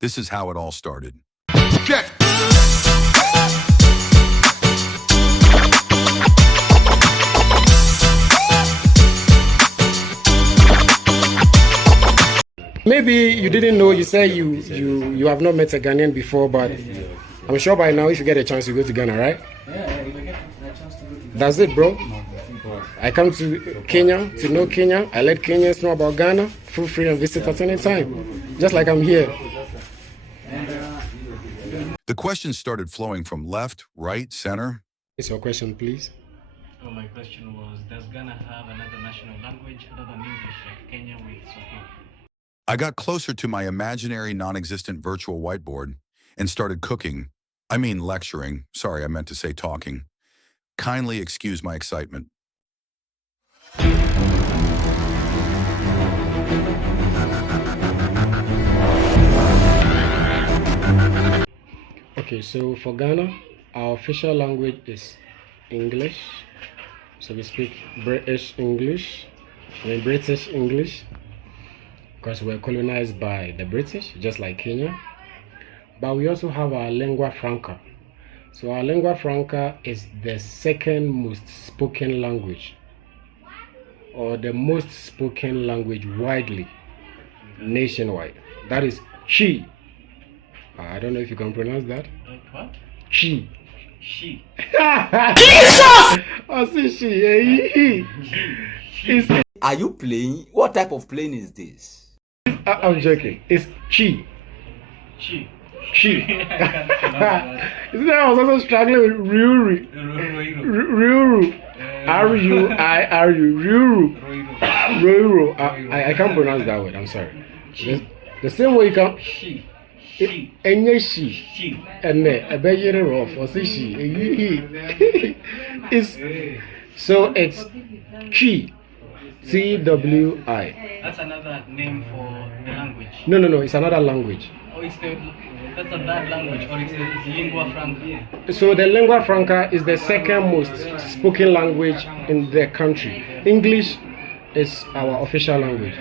This is how it all started. Check. Maybe you didn't know, you said you have not met a Ghanaian before, but I'm sure by now if you get a chance you go to Ghana, right? Yeah, you get a chance to go to Ghana. That's it, bro. I come to Kenya to know Kenya. I let Kenyans know about Ghana. Feel free and visit at any time. Just like I'm here. The questions started flowing from left, right, center. What's your question, please? So my question was, does Ghana have another national language other than English, like Kenya with Swahili? I got closer to my imaginary non-existent virtual whiteboard and started cooking. I mean lecturing. Sorry, I meant to say talking. Kindly excuse my excitement. Okay, so for Ghana, our official language is English. So we speak British English, because we're colonized by the British, just like Kenya. But we also have our lingua franca. So our lingua franca is the second most spoken language, or the most spoken language widely, nationwide. That is Chi. I don't know if you can pronounce that. What? Chi. She. I see she. It's, Are you playing? What type of plane is this? I'm joking. It's Chi. She. Chi. Isn't that I was also struggling with Ruru. Ruru. R-U-I-R-U. Ruru. I can't pronounce that word. I'm sorry. The same way you can. She. Enye she. And a better rough or say she. So it's Chi. T-W-I. That's another name for the language. No. It's another language. Oh, that's a bad language, or it's a lingua franca. So the lingua franca is the second most spoken language in the country. English is our official language.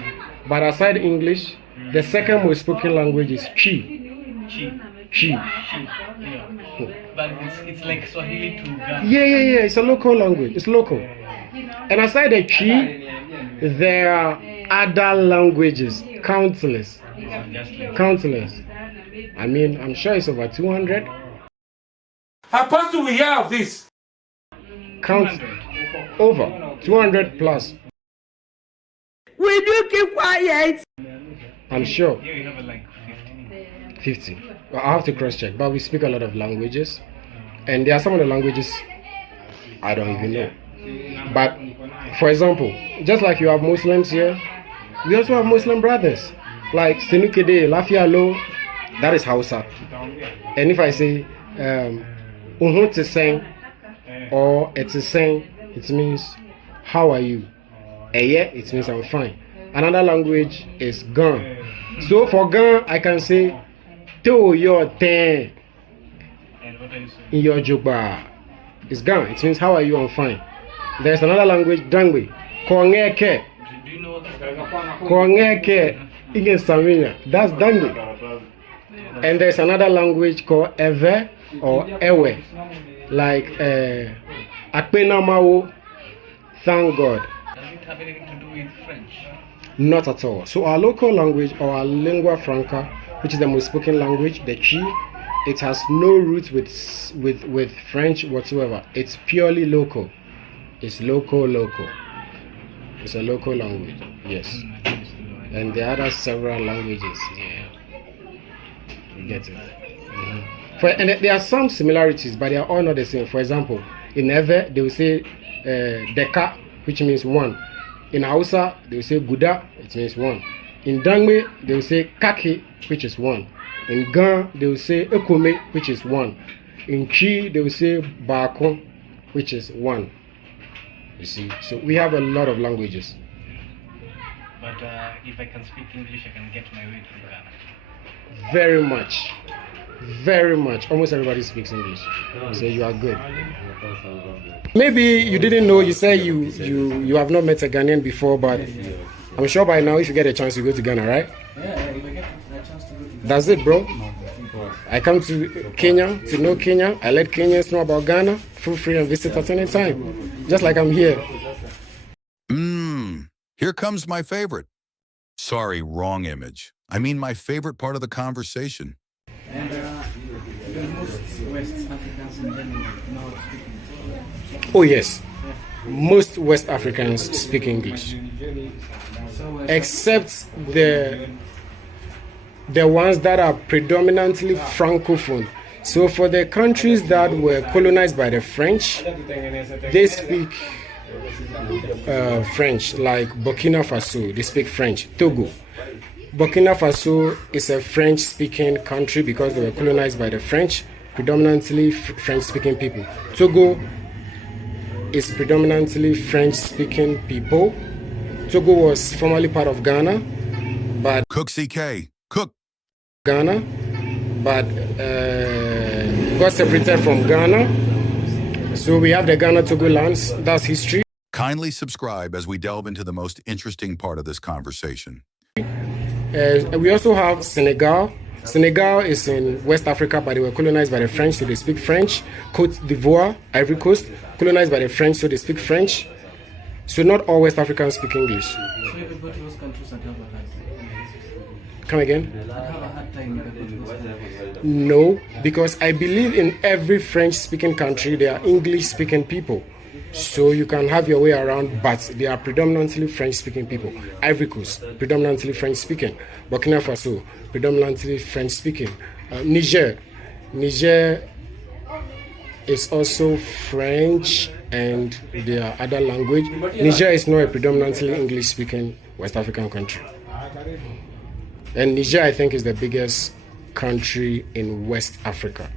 But aside English, the second most spoken language is Chi. Chi. Yeah. But it's like Swahili to Ghana. Yeah. It's a local language. It's local. And aside the Chi, there are other languages, countless. I mean, I'm sure it's over 200. How fast do we hear of this? Count over 200 plus. Will you keep quiet? I'm sure. Here you have like 50. Well, I have to cross check, but we speak a lot of languages, and there are some of the languages I don't even know. But for example, just like you have Muslims here, we also have Muslim brothers like Sinukede, Lafialo, that is Hausa. And if I say Uhun or Etiseng, it means how are you? Eye, it means I'm fine. Another language is Gan. So for Gan, I can say to your ten in your juba. It's Gan. It means how are you? I'm fine. There's another language, Dangwe. Kongeke. Do you know Kongeke. Igesaminya. That's Dangwe. And there's another language called Eve or Ewe. Like Akpenamawo. Thank God. Does it have anything to do with French? Not at all. So our local language, or our lingua franca, which is the most spoken language, the Chi, it has no roots with French whatsoever. It's purely local. It's local. It's a local language. Yes. And there are other several languages. Yeah. You get it. And there are some similarities, but they are all not the same. For example, in Eve, they will say Deka, which means one. In Hausa, they will say Guda, it means one. In Dangme, they will say Kaki, which is one. In Gan, they will say Ekome, which is one. In Chi, they will say Bako, which is one. You see, so we have a lot of languages. But if I can speak English, I can get my way through Ghana. Very much. Almost everybody speaks English. So you are good. Maybe you didn't know, you said you have not met a Ghanaian before, but I'm sure by now if you get a chance you go to Ghana, right? Yeah, if I get a chance to go to Ghana. That's it, bro. I come to Kenya to know Kenya. I let Kenyans know about Ghana. Feel free and visit at any time. Just like I'm here. Here comes my favorite. Sorry, wrong image. I mean my favorite part of the conversation. And most West Africans in general know how to speak English. Oh yes. Most West Africans speak English. Except the ones that are predominantly francophone. So for the countries that were colonized by the French, they speak French, like Burkina Faso, they speak French. Togo. Burkina Faso is a French-speaking country because they were colonized by the French, predominantly French-speaking people. Togo is predominantly French-speaking people. Togo was formerly part of Ghana, but Cook CK. Cook. Ghana, but got separated from Ghana. So we have the Ghana-Togo lands. That's history. Kindly subscribe as we delve into the most interesting part of this conversation. We also have Senegal. Senegal is in West Africa, but they were colonized by the French, so they speak French. Côte d'Ivoire, Ivory Coast, colonized by the French, so they speak French. So not all West Africans speak English. So everybody those countries that have a hard time. Come again? That have a hard time with those countries. No, because I believe in every French-speaking country, there are English-speaking people. So you can have your way around, but they are predominantly French-speaking people. Ivory Coast, predominantly French-speaking. Burkina Faso, predominantly French-speaking. Niger is also French, and their other language. Niger is not a predominantly English-speaking West African country. And Niger, I think, is the biggest country in West Africa.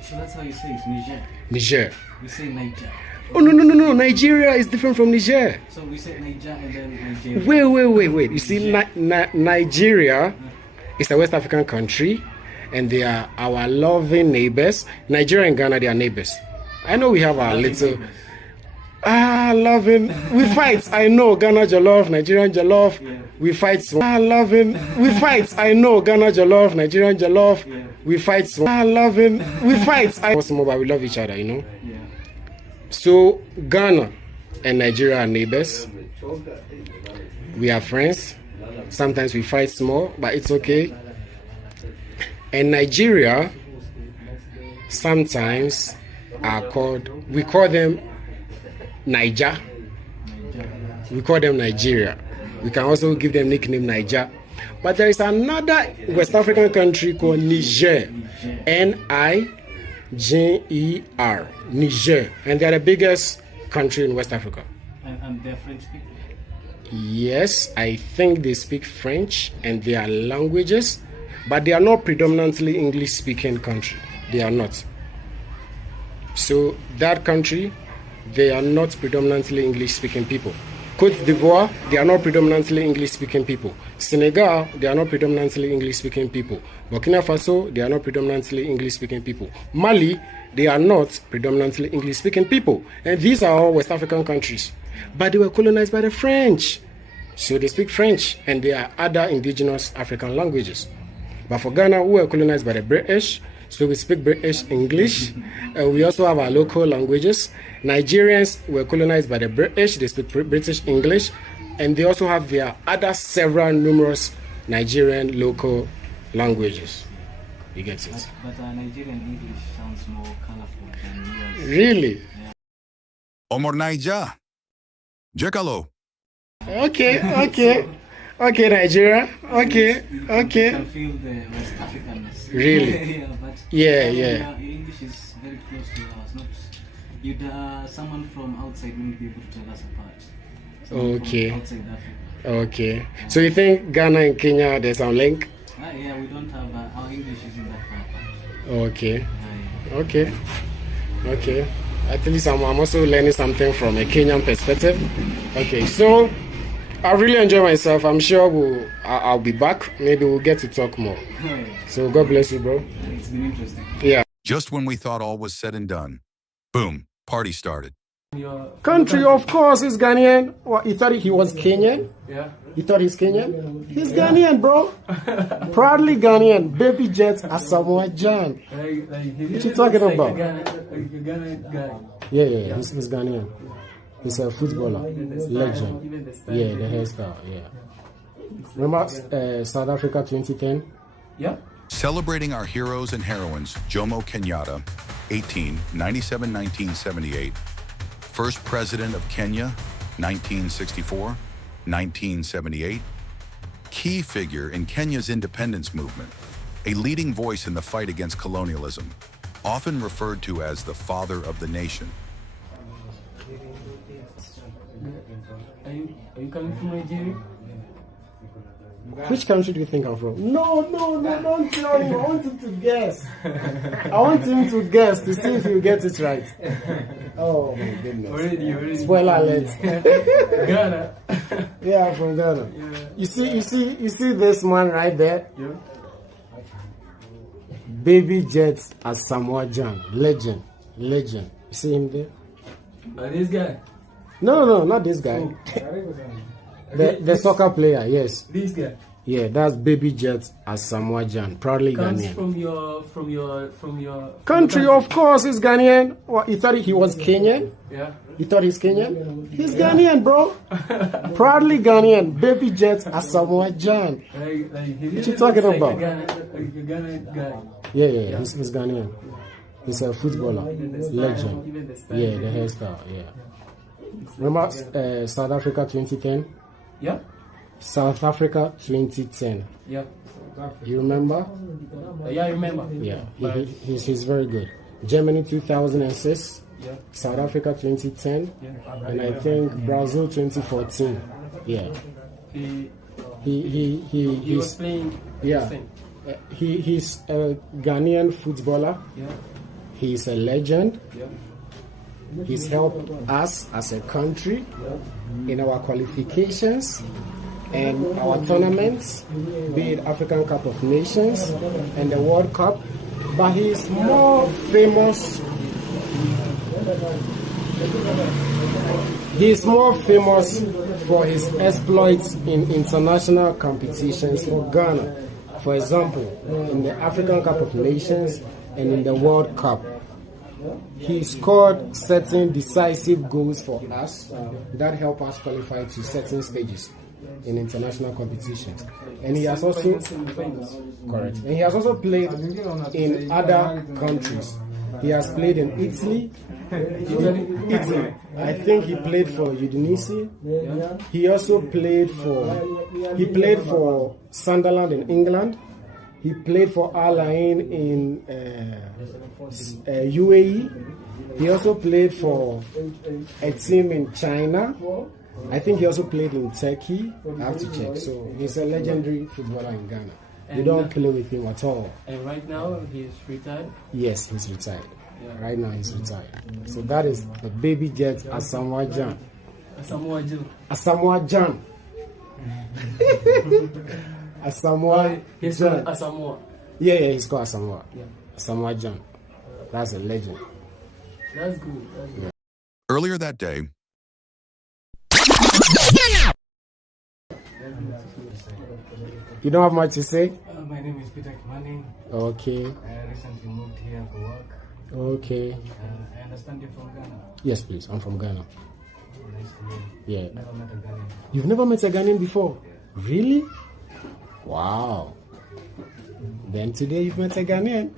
So that's how you say it, Niger. Niger. We say Niger. Oh, no. Nigeria is different from Niger. So we say Niger and then Nigeria. Wait. You see, Nigeria is a West African country, and they are our loving neighbors. Nigeria and Ghana, they are neighbors. I know we have our little... loving. We fight. I know Ghana Jollof, Nigerian Jollof. Yeah. We fight. Loving. We fight. I know Ghana Jollof, Nigerian Jollof. Yeah. We fight. Loving. We fight. But we love each other, you know. Yeah. So Ghana and Nigeria are neighbors. We are friends. Sometimes we fight small, but it's okay. And Nigeria sometimes we call them Niger. We call them Nigeria. We can also give them nickname Niger. But there is another West African country called Niger. Niger. Niger. And they are the biggest country in West Africa. And they're French speaking? Yes, I think they speak French and their languages, but they are not predominantly English speaking country. They are not. So that country, they are not predominantly English speaking people. Côte d'Ivoire, they are not predominantly English speaking people. Senegal, they are not predominantly English speaking people. Burkina Faso, they are not predominantly English speaking people. Mali, they are not predominantly English speaking people. And these are all West African countries. But they were colonized by the French. So they speak French, and there are other indigenous African languages. But for Ghana, we were colonized by the British, so we speak British English. We also have our local languages. Nigerians were colonized by the British, they speak British English, and they also have their other several numerous Nigerian local languages. You get it? But Nigerian English sounds more colorful than yours. Really? Yeah. Omar Naija. Jekalo. Okay, Nigeria. Okay. You can feel the West Africanness. Really? Yeah, but Yeah. your English is very close to ours. Not someone from outside wouldn't be able to tell us apart. Someone Okay. from outside Africa. Okay. So you think Ghana and Kenya, there's some link? Yeah, we don't have our English isn't that far apart. Okay. Yeah. Okay. At least I'm also learning something from a Kenyan perspective. Okay, so I really enjoy myself. I'm sure I'll be back. Maybe we'll get to talk more. So God bless you, bro. It's been interesting. Yeah. Just when we thought all was said and done, boom, party started. Country, of course, is Ghanaian. What, you thought he was Kenyan? Yeah. You thought he's Kenyan? He's Ghanaian, bro. Proudly Ghanaian. Baby Jet Asamoah Gyan. What you talking about? Ghanaian guy. Yeah, he's Ghanaian. He's a footballer, legend. Yeah, the hairstyle, yeah. Remember South Africa 2010? Yeah. Celebrating our heroes and heroines, Jomo Kenyatta, 1978. First President of Kenya, 1964, 1978. Key figure in Kenya's independence movement, a leading voice in the fight against colonialism, often referred to as the father of the nation. Are you coming from Nigeria? Which country do you think I'm from? No, don't tell him. I want him to guess. I want him to guess to see if he'll get it right. Oh my goodness. Already. Spoiler alert. Ghana. Yeah, I'm from Ghana. Yeah. You see this man right there? Yeah. Baby Jet Asamoah Gyan. Legend. You see him there? This guy? No, not this guy. The soccer player, yes. This guy? Yeah, that's Baby Jet Asamoah Gyan. Proudly Comes Ghanaian. from your Country, of course, is Ghanaian. What, you thought he was Kenyan? Yeah. You thought he's Kenyan? He's Ghanaian, bro. Proudly Ghanaian. Baby Jet Asamoah Gyan. What you talking about? A Ghanaian guy. Yeah, he's Ghanaian. He's a footballer, legend. Yeah, the hairstyle, yeah. Remember South Africa 2010? Yeah. South Africa 2010. Yeah. You remember? Yeah, I remember. Yeah, he's very good. Germany 2006. Yeah. South Africa 2010. Yeah. And I think Brazil 2014. Yeah. He He was playing. Yeah. He's a Ghanaian footballer. Yeah. He's a legend. Yeah. He's helped us as a country in our qualifications and our tournaments, be it African Cup of Nations and the World Cup. But he's more famous. He's more famous for his exploits in international competitions for Ghana. For example, in the African Cup of Nations and in the World Cup. He scored certain decisive goals for us that help us qualify to certain stages in international competitions. And he has also correct. And he has also played in other countries. He has played in Italy. I think he played for Udinese. He also played for Sunderland in England. He played for Al Ain in UAE. He also played for a team in China. I think he also played in Turkey. I have to check. So he's a legendary footballer in Ghana. You don't play with him at all. And right now he's retired? Yes, he's retired. Yeah. Right now he's retired. So that is the Baby Jet Asamoah Gyan. Asamoah Gyan. Asamoah. He's called Asamoah. Yeah, he's called Asamoah. Yeah. Asamoah Gyan. That's a legend. That's good. Yeah. Earlier that day, you don't have much to say? My name is Peter Kimathi. Okay. I recently moved here for work. Okay. I understand you're from Ghana. Yes, please. I'm from Ghana. Nice to meet you. Yeah. Never met a Ghanaian. You've never met a Ghanaian before? Really? Wow. Then today you've met a Ghanaian.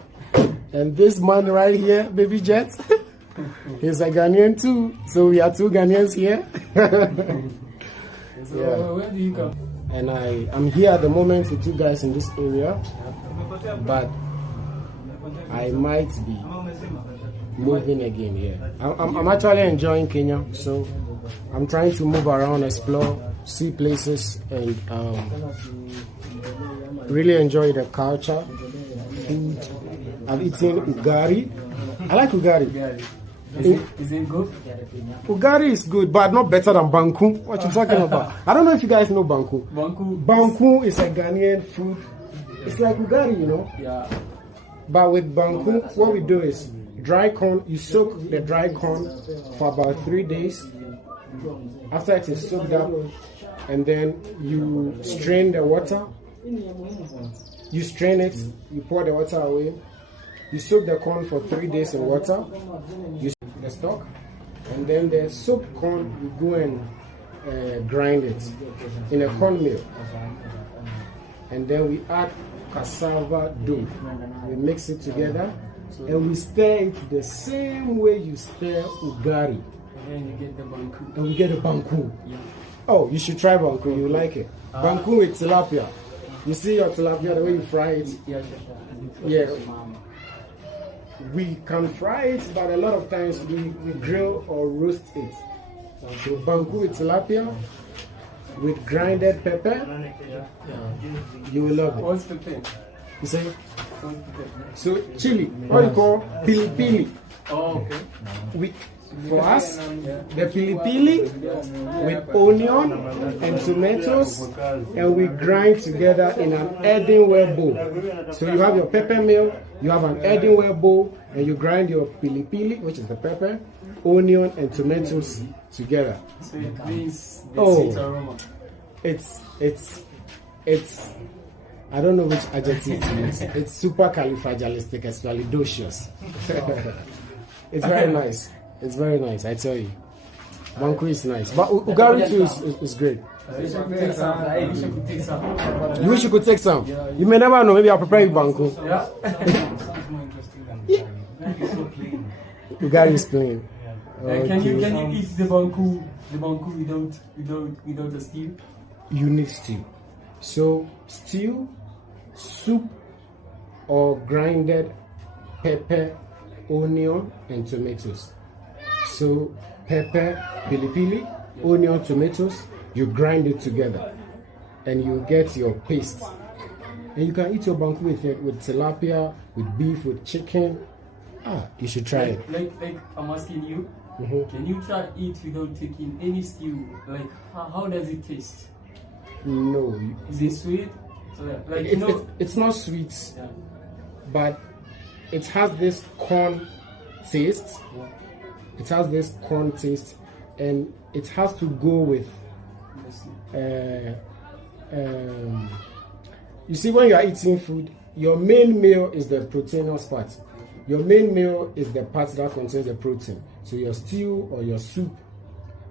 And this man right here, Baby Jet, he's a Ghanaian too. So we are two Ghanaians here. So where do you come? And I'm here at the moment with two guys in this area. But I might be moving again here. I'm actually enjoying Kenya. So I'm trying to move around, explore, see places, and really enjoy the culture, food. I've eaten ugari. I like ugari. Is it good? Ugari is good, but not better than banku. What you talking about? I don't know if you guys know banku. Banku is a Ghanaian food. It's like ugari, you know. Yeah. But with banku, what we do is Dry corn, you soak the dry corn for about 3 days. After it is soaked up, and then you strain the water. You strain it, you pour the water away. You soak the corn for 3 days in water. You soak the stock, and then the soaked corn, you go and grind it in a corn mill. And then we add cassava dough. We mix it together, and we stir it the same way you stir ugari. And you get the banku. And we get a banku. Yeah. Oh, you should try banku. You like it. Banku with tilapia. You see your tilapia, the way you fry it. Yeah. We can fry it, but a lot of times we grill or roast it. So banku with tilapia, with grinded pepper. You will love it. What's the thing? You say? So chili, what you call pili pili. Oh, okay. For us, the pili pili with onion and tomatoes, and we grind together in an earthenware bowl. So you have your pepper mill, you have an earthenware bowl, and you grind your pili pili, which is the pepper, onion, and tomatoes together. So it brings the sweet aroma. It's I don't know which adjective to use. It's supercalifragilisticexpialidocious. It's very nice. It's very nice, I tell you. Banku is nice. But ugari too is great. You wish you could take some? You may never know. Maybe I'll prepare you banku. Yeah. Ugari is plain. Okay. Can you eat the banku without a stew? You need stew. So stew, soup, or grinded pepper, onion, and tomatoes. So pepper, pili pili, onion, tomatoes, you grind it together and you get your paste. And you can eat your banku with it, with tilapia, with beef, with chicken. You should try it. Like I'm asking you, can you try it without taking any stew? Like how does it taste? No. Is it sweet? So it's not sweet, but it has this corn taste. It has this corn taste, and it has to go with. You see, when you are eating food, your main meal is the proteinous part. Your main meal is the part that contains the protein. So your stew or your soup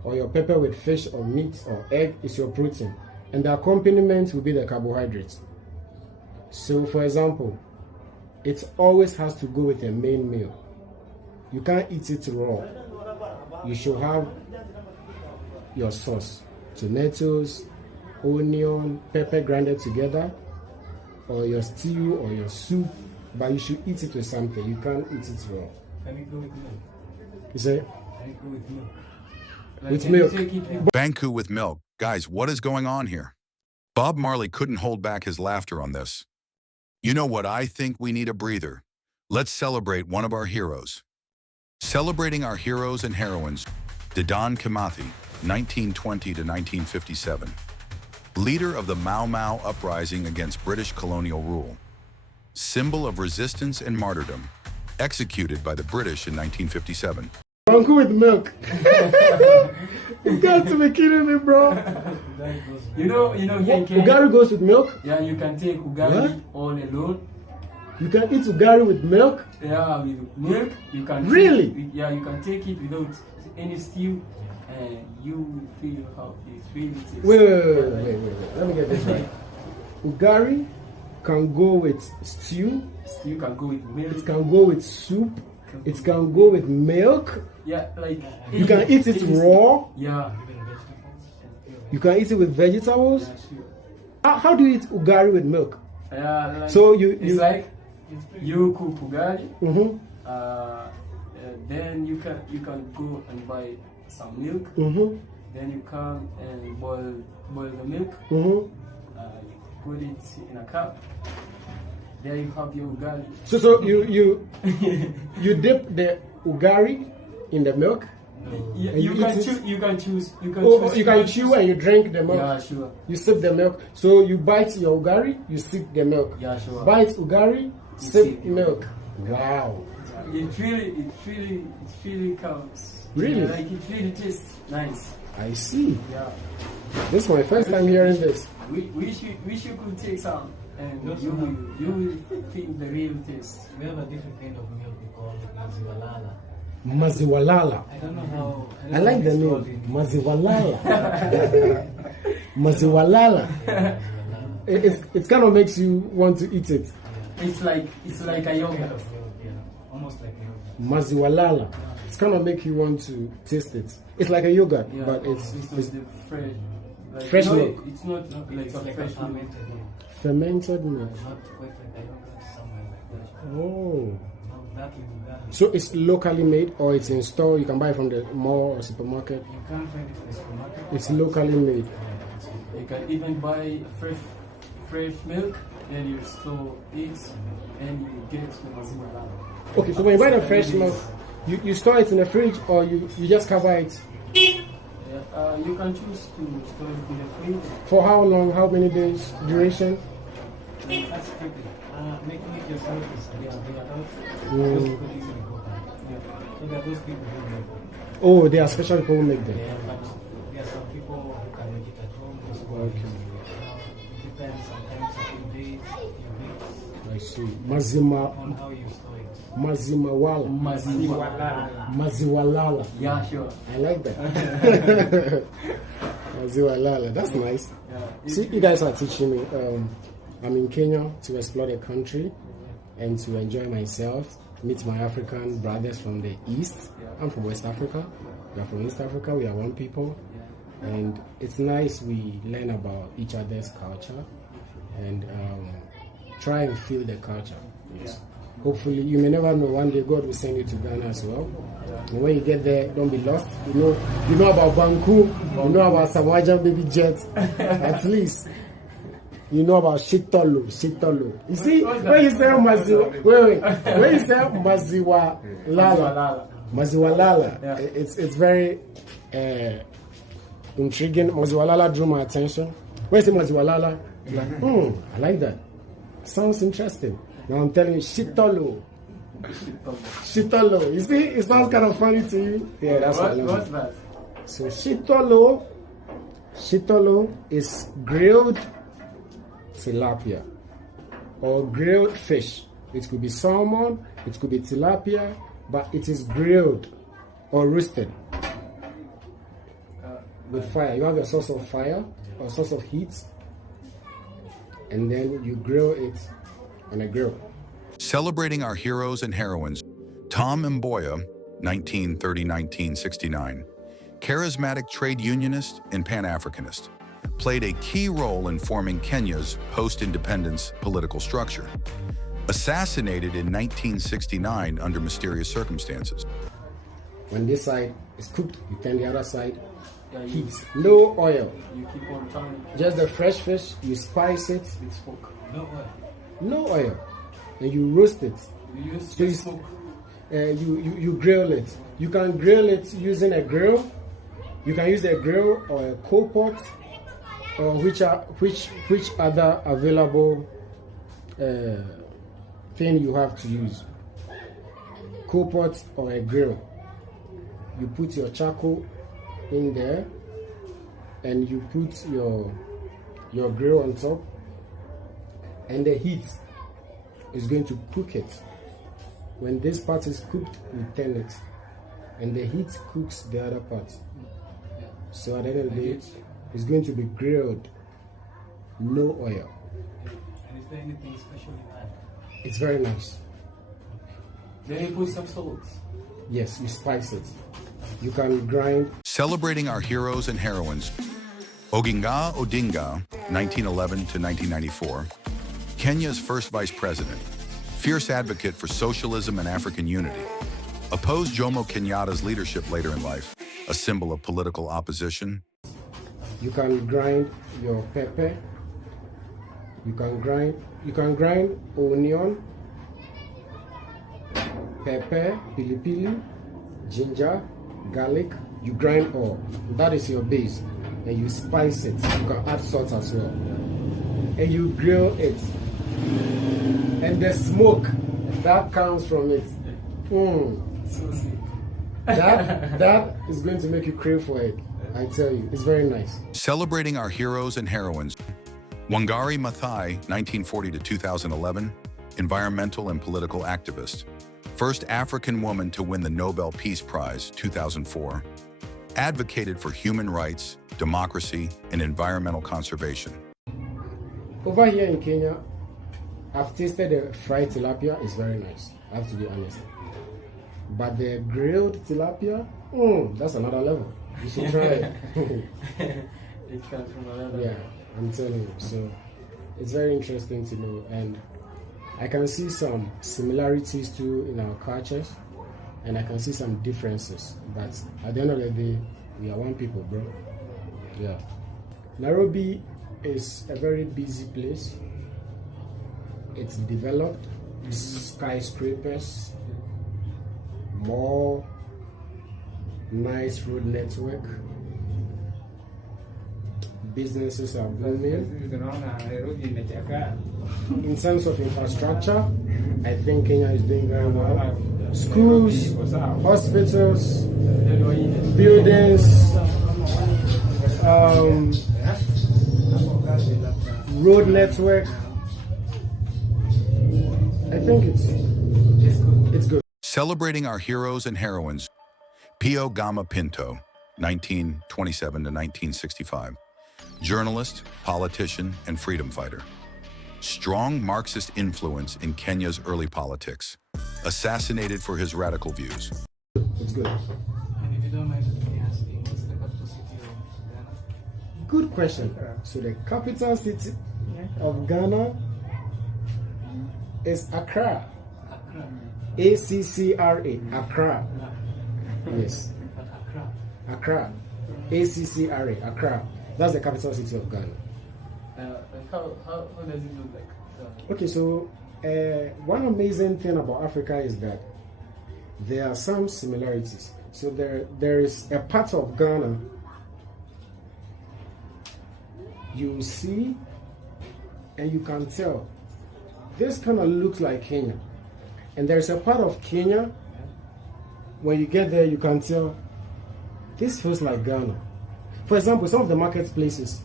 or your pepper with fish or meat or egg is your protein. And the accompaniment will be the carbohydrates. So for example, it always has to go with a main meal. You can't eat it raw. You should have your sauce, tomatoes, onion, pepper grinded together, or your stew or your soup, but you should eat it with something. You can't eat it raw. Can you go with milk? You say? Can you go with milk? With milk. Banku with milk. Guys, what is going on here? Bob Marley couldn't hold back his laughter on this. You know what, I think we need a breather. Let's celebrate one of our heroes. Celebrating our heroes and heroines, Dedan Kimathi, 1920 to 1957. Leader of the Mau Mau uprising against British colonial rule. Symbol of resistance and martyrdom. Executed by the British in 1957. Banku with milk. You got to be kidding me, bro. You know, Ugari goes with milk? Yeah, you can take ugari all alone. You can eat ugari with milk? Yeah, with milk. You can really? You can take it without any stew, and you feel how it really tastes. Wait. Let me get this right. Ugari can go with stew. Stew can go with milk. It can go with soup. It can go with milk. Yeah, like you can eat it raw. Yeah. You can eat it with vegetables. Yeah, sure. How do you eat ugari with milk? Yeah, like, so it's like you cook ugari. Then you can go and buy some milk. Then you come and boil the milk. Put it in a cup. There you have your ugari. So you you dip the ugari in the milk. You can choose. You can chew and you drink the milk. Yeah, sure. You sip the milk. So you bite your ugari, you sip the milk. Yeah, sure. Bite ugari, sip milk. Wow. it really counts. Really? Yeah, like it really tastes nice. I see. Yeah. This is my first time hearing this. Wish you could take some, and you will feel the real taste. We have a different kind of milk we call maziwalala. Maziwalala. I don't know how. I like the name. Maziwalala. Maziwalala. It kind of makes you want to eat it. It's like a yogurt. Yeah, almost like a yogurt. Maziwalala. It's kind of make you want to taste it. It's like a yogurt, Yeah, but it's the fresh. Like, fresh no, milk. It's not like It's a like fresh a milk. fermented milk. fermented milk. Not quite like a yogurt, somewhere like that. Oh. Now that in Uganda. So it's locally made or it's in store? You can buy it from the mall or supermarket? You can't find it in the supermarket. It's locally made. You can even buy fresh milk, and you store it, and you get the maziwalala. Okay, so when you buy the fresh milk, you store it in the fridge or you just cover it? You can choose to store it in the fridge. For how long? How many days duration? That's quickly. Making it yourself is a bit difficult. Mm. Those people easily go down. Yeah. So there are those people who make it. Oh, there are special people who make them. Yeah, but there are some people who can make it at home. Those who Okay. depends sometimes a few days, a few weeks I see. Mazima, on how you store it. Mazimawala. Maziwalala. Maziwalala. Yeah, sure. I like that. Maziwalala. That's nice. Yeah. See, you guys are teaching me. I'm in Kenya to explore the country and to enjoy myself, meet my African brothers from the East. I'm from West Africa. We are from East Africa. We are one people. And it's nice we learn about each other's culture and try and feel the culture. Yes. Hopefully, you may never know, one day God will send you to Ghana as well. And when you get there, don't be lost. You know about Banku, you know about Samajan baby jet. At least you know about Shitolo. You see, when you say Maziwa, when you say Maziwalala, it's very intriguing. Maziwalala drew my attention. When you say Maziwalala, like, I like that. Sounds interesting. Now I'm telling you, Shitolo. You see, it sounds kind of funny to you. Yeah, that's what I love. What's that? So Shitolo is grilled tilapia or grilled fish. It could be salmon, it could be tilapia, but it is grilled or roasted with fire. You have a source of fire or source of heat, and then you grill it on a grill. Celebrating our heroes and heroines, Tom Mboya, 1930-1969, charismatic trade unionist and Pan-Africanist, played a key role in forming Kenya's post-independence political structure. Assassinated in 1969 under mysterious circumstances. When this side is cooked, you turn the other side, Yeah, heat, no oil, You keep on turning. just the fresh fish, you spice it, With smoke. No oil. no oil, and you roast it. You use So you- smoke. You grill it. You can grill it using a grill. You can use a grill or a coal pot, or which other available thing you have to use. Coal pot or a grill. You put your charcoal in there, and you put your grill on top, and the heat is going to cook it. When this part is cooked, we turn it, and the heat cooks the other part. So at the end of the day, it's going to be grilled, no oil. And is there anything special in that? It's very nice. Then you put some salt. Yes, you spice it. You can grind. Celebrating our heroes and heroines, Odinga, 1911 to 1994, Kenya's first vice president, fierce advocate for socialism and African unity, opposed Jomo Kenyatta's leadership later in life, a symbol of political opposition. You can grind your pepper. You can grind onion, pepper, pili, ginger, garlic. You grind all. That is your base. And you spice it. You can add salt as well. And you grill it. And the smoke that comes from it So sweet. That is going to make you crave for it. I tell you, it's very nice. Celebrating our heroes and heroines. Wangari Maathai, 1940 to 2011, environmental and political activist. First African woman to win the Nobel Peace Prize, 2004. Advocated for human rights, democracy, and environmental conservation. Over here in Kenya, I've tasted the fried tilapia. It's very nice, I have to be honest. But the grilled tilapia, that's another level. You should try it. It comes from another. Yeah, I'm telling you. So it's very interesting to know, and I can see some similarities too in our cultures, and I can see some differences. But at the end of the day, we are one people, bro. Yeah. Nairobi is a very busy place. It's developed, skyscrapers, more nice road network. Businesses are booming. In terms of infrastructure, I think Kenya is doing very well. Schools, hospitals, buildings, road network. I think it's good. Celebrating our heroes and heroines. P.O. Gama Pinto, 1927 to 1965. Journalist, politician, and freedom fighter. Strong Marxist influence in Kenya's early politics. Assassinated for his radical views. It's good. And if you don't mind me asking, what's the capital city of Ghana? Good question. So the capital city of Ghana is Accra. A-C-C-R-A. Accra. Yes. Accra. A-C-C-R-A. Accra. That's the capital city of Ghana. How does it look like? Okay, so one amazing thing about Africa is that there are some similarities. So there is a part of Ghana you see and you can tell this kind of looks like Kenya. And there's a part of Kenya, when you get there, you can tell this feels like Ghana. For example, some of the marketplaces,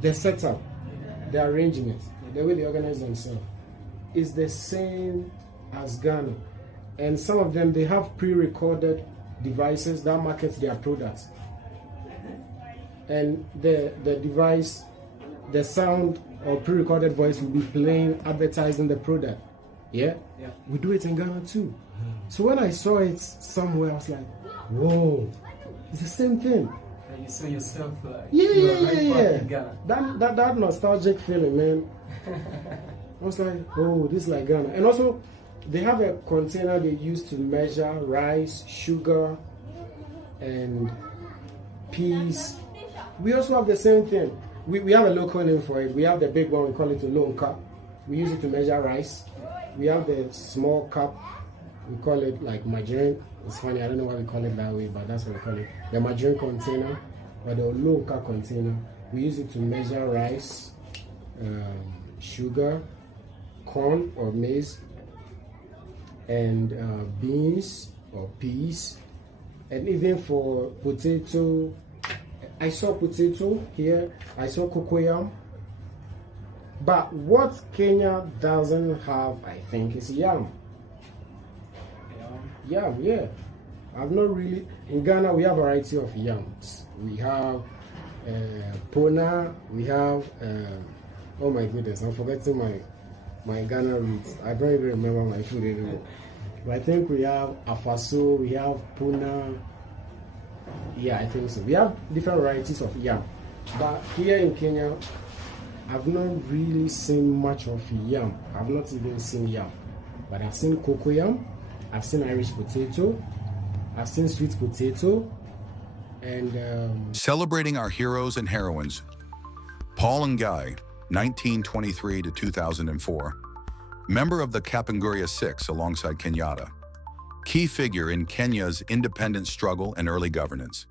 the setup, the arrangement, the way they organize themselves is the same as Ghana. And some of them, they have pre-recorded devices that market their products. And the device, the sound or pre-recorded voice will be playing, advertising the product. Yeah? We do it in Ghana too. So when I saw it somewhere, I was like, whoa, it's the same thing. And you saw yourself like Yeah. That nostalgic feeling, man. I was like, oh, this is like Ghana. And also, they have a container they use to measure rice, sugar, and peas. We also have the same thing. We have a local name for it. We have the big one, we call it a long cup. We use it to measure rice. We have the small cup, we call it like margarine. It's funny, I don't know why we call it that way, but that's what we call it. The margarine container, or the low cup container, we use it to measure rice, sugar, corn or maize, and beans or peas, and even for potato. I saw potato here, I saw cocoyam. But what Kenya doesn't have, I think, is yam. Yam, yeah. I've not really. In Ghana, we have a variety of yams. We have pona. We have. Oh my goodness, I'm forgetting my Ghana roots. I don't even remember my food anymore. But I think we have afaso. We have pona. Yeah, I think so. We have different varieties of yam. But here in Kenya, I've not really seen much of yam. I've not even seen yam. But I've seen cocoyam, I've seen Irish potato, I've seen sweet potato, and... Celebrating our heroes and heroines. Paul Ngei, 1923 to 2004. Member of the Kapenguria Six alongside Kenyatta. Key figure in Kenya's independence struggle and early governance.